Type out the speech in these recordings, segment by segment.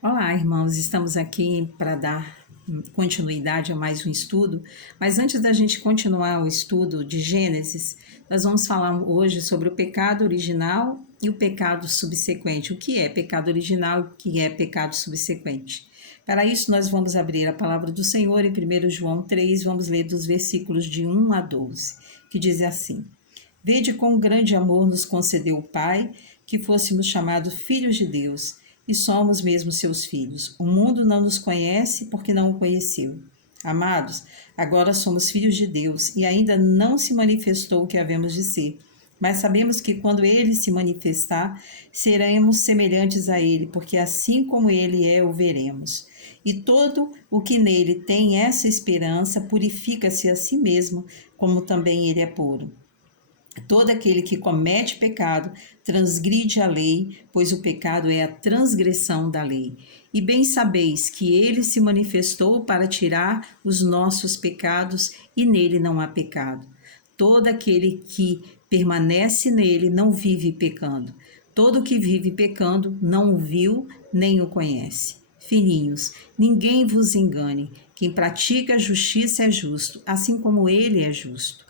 Olá, irmãos, estamos aqui para dar continuidade a mais um estudo, mas antes da gente continuar o estudo de Gênesis, nós vamos falar hoje sobre o pecado original e o pecado subsequente. O que é pecado original e o que é pecado subsequente? Para isso, nós vamos abrir a palavra do Senhor em 1 João 3, vamos ler dos versículos de 1 a 12, que diz assim: Vede quão grande amor nos concedeu o Pai, que fôssemos chamados filhos de Deus, e somos mesmo seus filhos. O mundo não nos conhece porque não o conheceu. Amados, agora somos filhos de Deus e ainda não se manifestou o que havemos de ser. Mas sabemos que quando ele se manifestar, seremos semelhantes a ele, porque assim como ele é, o veremos. E todo o que nele tem essa esperança purifica-se a si mesmo, como também ele é puro. Todo aquele que comete pecado transgride a lei, pois o pecado é a transgressão da lei. E bem sabeis que ele se manifestou para tirar os nossos pecados, e nele não há pecado. Todo aquele que permanece nele não vive pecando. Todo que vive pecando não o viu nem o conhece. Filhinhos, ninguém vos engane. Quem pratica a justiça é justo, assim como ele é justo.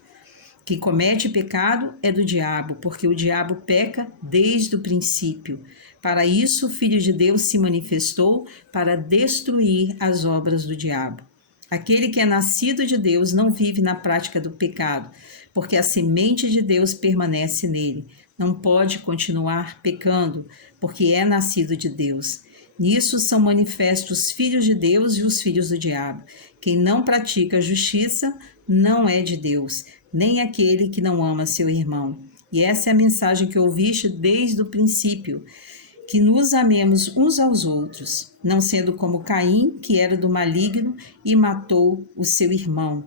Quem comete pecado é do diabo, porque o diabo peca desde o princípio. Para isso, o Filho de Deus se manifestou para destruir as obras do diabo. Aquele que é nascido de Deus não vive na prática do pecado, porque a semente de Deus permanece nele. Não pode continuar pecando, porque é nascido de Deus. Nisso são manifestos os filhos de Deus e os filhos do diabo. Quem não pratica a justiça não é de Deus, nem aquele que não ama seu irmão. E essa é a mensagem que ouviste desde o princípio, que nos amemos uns aos outros, não sendo como Caim, que era do maligno e matou o seu irmão.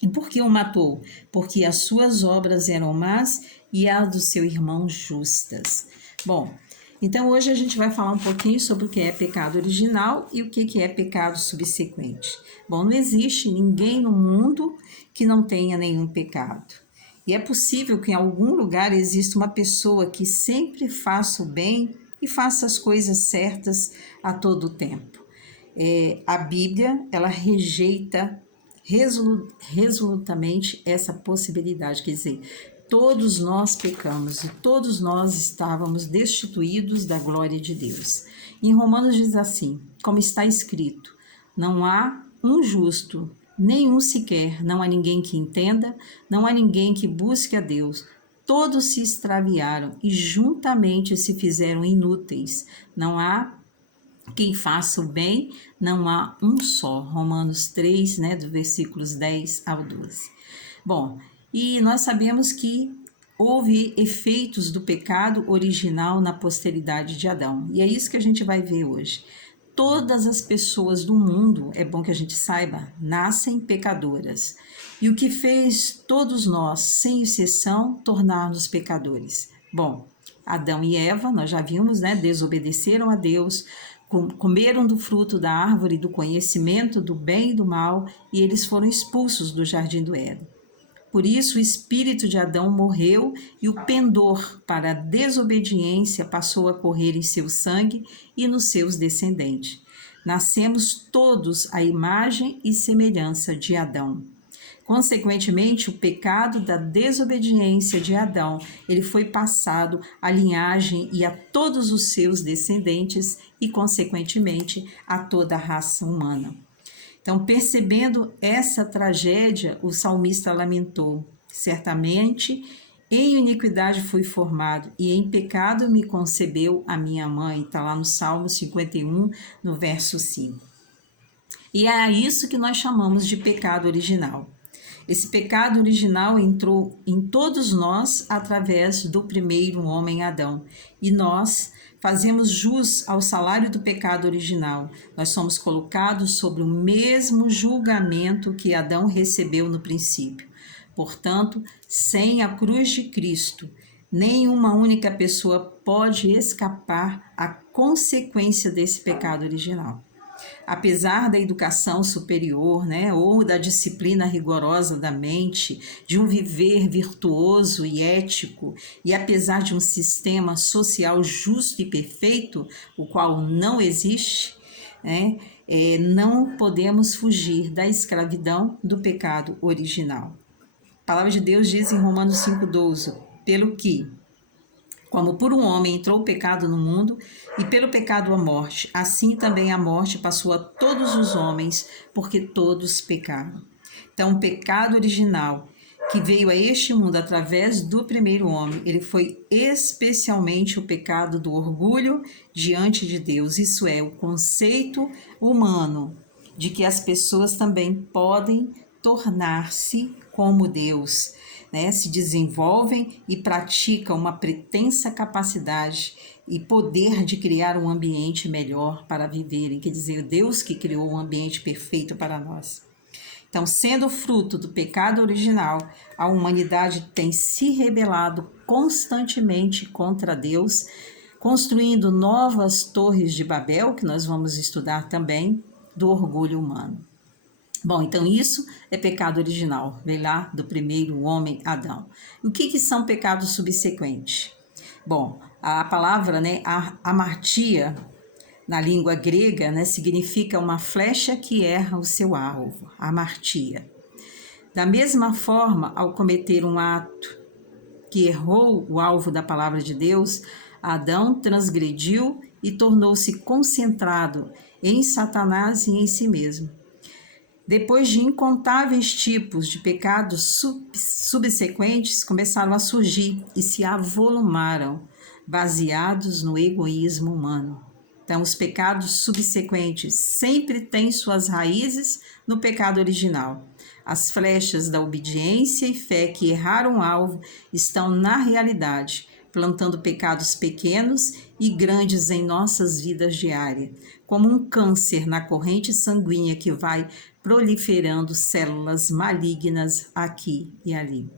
E por que o matou? Porque as suas obras eram más e as do seu irmão justas. Bom, então hoje a gente vai falar um pouquinho sobre o que é pecado original e o que é pecado subsequente. Bom, não existe ninguém no mundo que não tenha nenhum pecado. E é possível que em algum lugar exista uma pessoa que sempre faça o bem e faça as coisas certas a todo o tempo. A Bíblia, ela rejeita resolutamente essa possibilidade, quer dizer, todos nós pecamos e todos nós estávamos destituídos da glória de Deus. Em Romanos diz assim, como está escrito, não há um justo, nenhum sequer, não há ninguém que entenda, não há ninguém que busque a Deus. Todos se extraviaram e juntamente se fizeram inúteis. Não há quem faça o bem, não há um só. Romanos 3, né, dos versículos 10 ao 12. Bom, e nós sabemos que houve efeitos do pecado original na posteridade de Adão. E é isso que a gente vai ver hoje. Todas as pessoas do mundo, é bom que a gente saiba, nascem pecadoras. E o que fez todos nós, sem exceção, tornar-nos pecadores? Bom, Adão e Eva, nós já vimos, né, desobedeceram a Deus, comeram do fruto da árvore do conhecimento do bem e do mal, e eles foram expulsos do jardim do Éden. Por isso, o espírito de Adão morreu e o pendor para a desobediência passou a correr em seu sangue e nos seus descendentes. Nascemos todos à imagem e semelhança de Adão. Consequentemente, o pecado da desobediência de Adão, ele foi passado à linhagem e a todos os seus descendentes e, consequentemente, a toda a raça humana. Então, percebendo essa tragédia, o salmista lamentou: certamente em iniquidade fui formado e em pecado me concebeu a minha mãe. Está lá no Salmo 51, no verso 5. E é isso que nós chamamos de pecado original. Esse pecado original entrou em todos nós através do primeiro homem Adão. E nós fazemos jus ao salário do pecado original. Nós somos colocados sobre o mesmo julgamento que Adão recebeu no princípio. Portanto, sem a cruz de Cristo, nenhuma única pessoa pode escapar à consequência desse pecado original. Apesar da educação superior, né, ou da disciplina rigorosa da mente, de um viver virtuoso e ético, e apesar de um sistema social justo e perfeito, o qual não existe, né, não podemos fugir da escravidão do pecado original. A palavra de Deus diz em Romanos 5,12, pelo que, como por um homem entrou o pecado no mundo, e pelo pecado a morte, assim também a morte passou a todos os homens, porque todos pecaram. Então, o pecado original, que veio a este mundo através do primeiro homem, ele foi especialmente o pecado do orgulho diante de Deus. Isso é, o conceito humano de que as pessoas também podem tornar-se como Deus, né? Se desenvolvem e praticam uma pretensa capacidade e poder de criar um ambiente melhor para viverem, quer dizer, Deus que criou um ambiente perfeito para nós. Então, sendo fruto do pecado original, a humanidade tem se rebelado constantemente contra Deus, construindo novas torres de Babel, que nós vamos estudar também, do orgulho humano. Bom, então isso é pecado original, vem lá do primeiro homem, Adão. O que são pecados subsequentes? Bom, a palavra, né, amartia, na língua grega, né, significa uma flecha que erra o seu alvo, amartia. Da mesma forma, ao cometer um ato que errou o alvo da palavra de Deus, Adão transgrediu e tornou-se concentrado em Satanás e em si mesmo. Depois de incontáveis tipos de pecados subsequentes, começaram a surgir e se avolumaram, baseados no egoísmo humano. Então, os pecados subsequentes sempre têm suas raízes no pecado original. As flechas da obediência e fé que erraram o alvo estão na realidade, plantando pecados pequenos e grandes em nossas vidas diárias, como um câncer na corrente sanguínea que vai proliferando células malignas aqui e ali.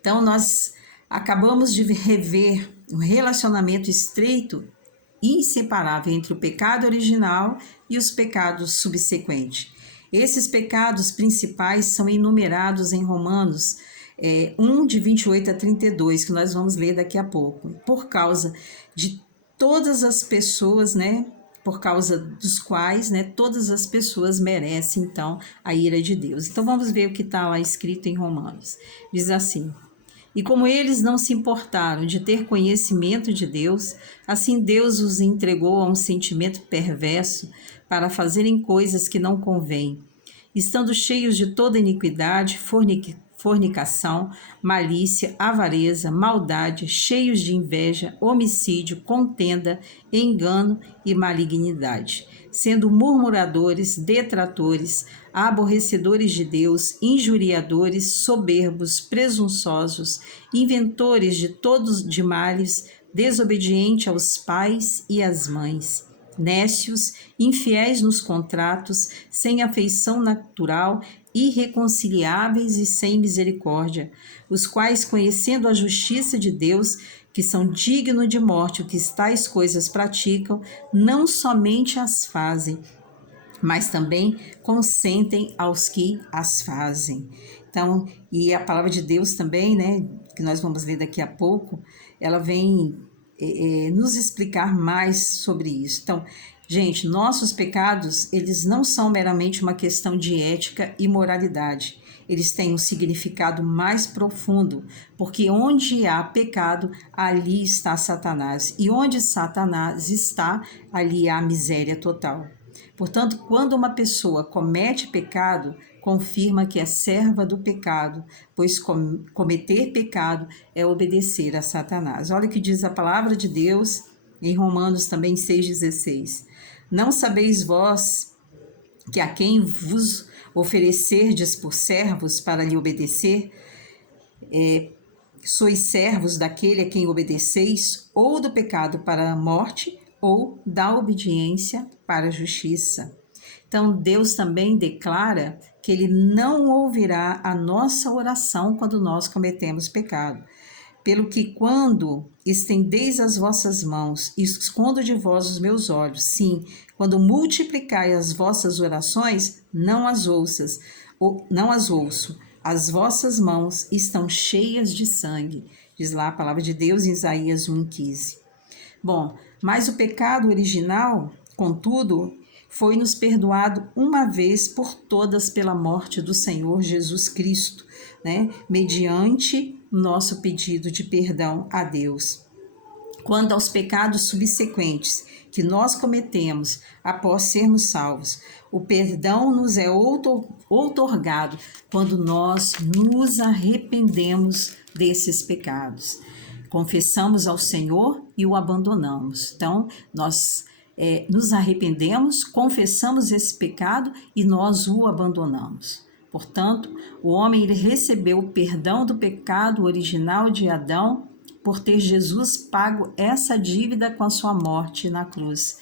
Então, nós acabamos de rever um relacionamento estreito e inseparável entre o pecado original e os pecados subsequentes. Esses pecados principais são enumerados em Romanos 1, de 28 a 32, que nós vamos ler daqui a pouco. Por causa de todas as pessoas, né? Por causa dos quais, né, todas as pessoas merecem, então, a ira de Deus. Então, vamos ver o que está lá escrito em Romanos. Diz assim: e como eles não se importaram de ter conhecimento de Deus, assim Deus os entregou a um sentimento perverso para fazerem coisas que não convêm, estando cheios de toda iniquidade, fornicação, malícia, avareza, maldade, cheios de inveja, homicídio, contenda, engano e malignidade, sendo murmuradores, detratores, aborrecedores de Deus, injuriadores, soberbos, presunçosos, inventores de todos de males, desobedientes aos pais e às mães, nécios, infiéis nos contratos, sem afeição natural, irreconciliáveis e sem misericórdia, os quais, conhecendo a justiça de Deus, que são dignos de morte, o que tais coisas praticam, não somente as fazem, mas também consentem aos que as fazem. Então, e a palavra de Deus também, né, que nós vamos ler daqui a pouco, ela vem nos explicar mais sobre isso. Então, gente, nossos pecados, eles não são meramente uma questão de ética e moralidade. Eles têm um significado mais profundo, porque onde há pecado, ali está Satanás. E onde Satanás está, ali há miséria total. Portanto, quando uma pessoa comete pecado, confirma que é serva do pecado, pois cometer pecado é obedecer a Satanás. Olha o que diz a palavra de Deus em Romanos também 6,16. Não sabeis vós que a quem vos oferecerdes por servos para lhe obedecer, sois servos daquele a quem obedeceis, ou do pecado para a morte, ou da obediência para a justiça. Então, Deus também declara que Ele não ouvirá a nossa oração quando nós cometemos pecado. Pelo que quando estendeis as vossas mãos, escondo de vós os meus olhos. Sim, quando multiplicai as vossas orações, não as ouço. As vossas mãos estão cheias de sangue. Diz lá a palavra de Deus em Isaías 1,15. Bom, mas o pecado original, contudo, foi-nos perdoado uma vez por todas pela morte do Senhor Jesus Cristo, né? Mediante nosso pedido de perdão a Deus. Quanto aos pecados subsequentes que nós cometemos após sermos salvos, o perdão nos é outorgado quando nós nos arrependemos desses pecados. Confessamos ao Senhor e o abandonamos. Então, nós nos arrependemos, confessamos esse pecado e nós o abandonamos. Portanto, o homem ele recebeu o perdão do pecado original de Adão por ter Jesus pago essa dívida com a sua morte na cruz.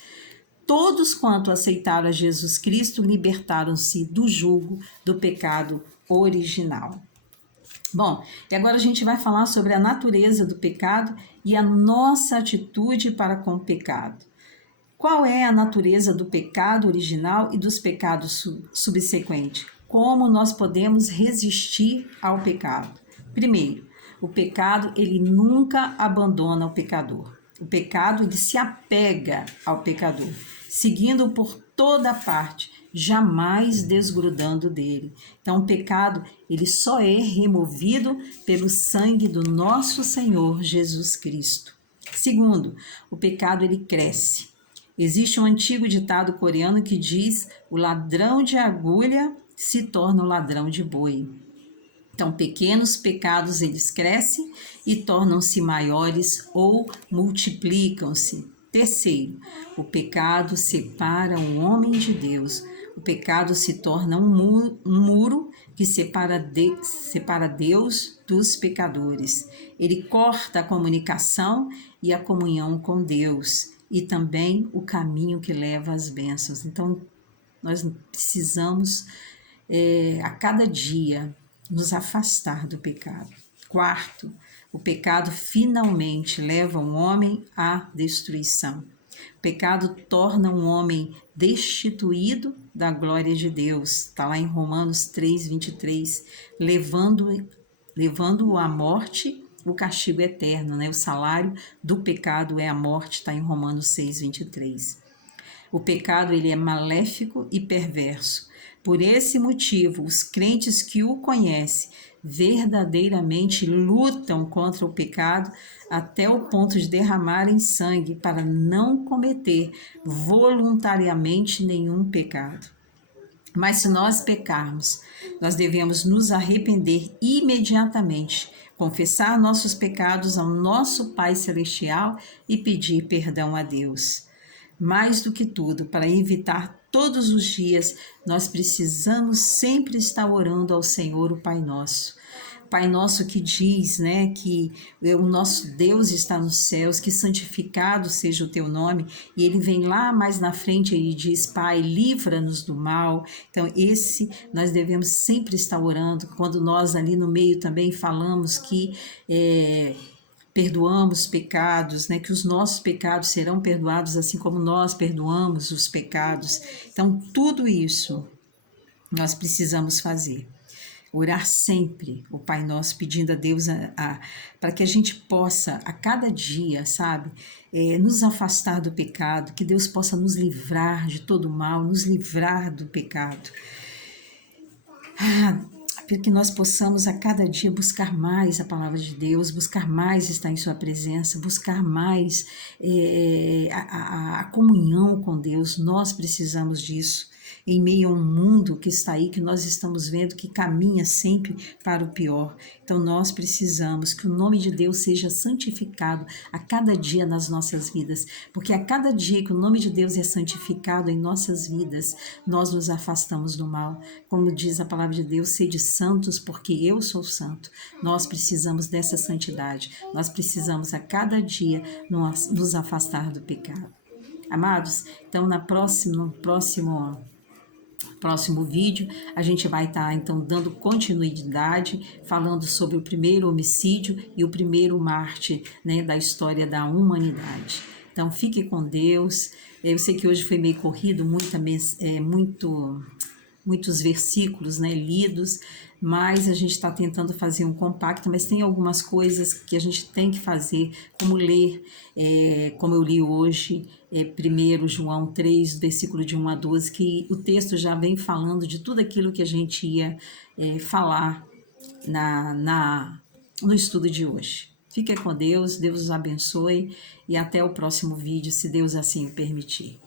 Todos quanto aceitaram a Jesus Cristo libertaram-se do jugo do pecado original. Bom, e agora a gente vai falar sobre a natureza do pecado e a nossa atitude para com o pecado. Qual é a natureza do pecado original e dos pecados subsequentes? Como nós podemos resistir ao pecado? Primeiro, o pecado ele nunca abandona o pecador. O pecado ele se apega ao pecador, seguindo por toda parte, jamais desgrudando dele. Então, o pecado ele só é removido pelo sangue do nosso Senhor Jesus Cristo. Segundo, o pecado ele cresce. Existe um antigo ditado coreano que diz: o ladrão de agulha se torna o ladrão de boi. Então, pequenos pecados eles crescem e tornam-se maiores ou multiplicam-se. Terceiro, o pecado separa o homem de Deus. O pecado se torna um muro que separa Deus dos pecadores. Ele corta a comunicação e a comunhão com Deus e também o caminho que leva às bênçãos. Então, nós precisamos a cada dia nos afastar do pecado. Quarto, o pecado finalmente leva um homem à destruição. O pecado torna um homem destituído da glória de Deus. Está lá em Romanos 3:23, levando-o à morte, o castigo eterno, né? O salário do pecado é a morte, está em Romanos 6:23. O pecado ele é maléfico e perverso. Por esse motivo, os crentes que o conhecem verdadeiramente lutam contra o pecado até o ponto de derramarem sangue para não cometer voluntariamente nenhum pecado. Mas se nós pecarmos, nós devemos nos arrepender imediatamente, confessar nossos pecados ao nosso Pai Celestial e pedir perdão a Deus. Mais do que tudo, para evitar todos os dias, nós precisamos sempre estar orando ao Senhor, o Pai Nosso. Pai Nosso que diz, né, que o nosso Deus está nos céus, que santificado seja o teu nome, e ele vem lá mais na frente e diz: Pai, livra-nos do mal. Então nós devemos sempre estar orando. Quando nós ali no meio também falamos que perdoamos pecados, né? Que os nossos pecados serão perdoados assim como nós perdoamos os pecados. Então, tudo isso nós precisamos fazer. Orar sempre o Pai Nosso, pedindo a Deus para que a gente possa, a cada dia, sabe, nos afastar do pecado, que Deus possa nos livrar de todo o mal, nos livrar do pecado. Para que nós possamos a cada dia buscar mais a palavra de Deus, buscar mais estar em sua presença, buscar mais a comunhão com Deus. Nós precisamos disso em meio a um mundo que está aí, que nós estamos vendo que caminha sempre para o pior. Então nós precisamos que o nome de Deus seja santificado a cada dia nas nossas vidas, porque a cada dia que o nome de Deus é santificado em nossas vidas, nós nos afastamos do mal. Como diz a palavra de Deus, sede santos, porque eu sou santo. Nós precisamos dessa santidade, nós precisamos a cada dia nos afastar do pecado. Amados, então no próximo próximo vídeo, a gente vai estar, então, dando continuidade, falando sobre o primeiro homicídio e o primeiro mártir, né, da história da humanidade. Então, fique com Deus. Eu sei que hoje foi meio corrido, muitos versículos, né, lidos, mas a gente está tentando fazer um compacto, mas tem algumas coisas que a gente tem que fazer, como ler, como eu li hoje, 1 João 3, versículo de 1 a 12, que o texto já vem falando de tudo aquilo que a gente ia falar no estudo de hoje. Fique com Deus, Deus os abençoe e até o próximo vídeo, se Deus assim o permitir.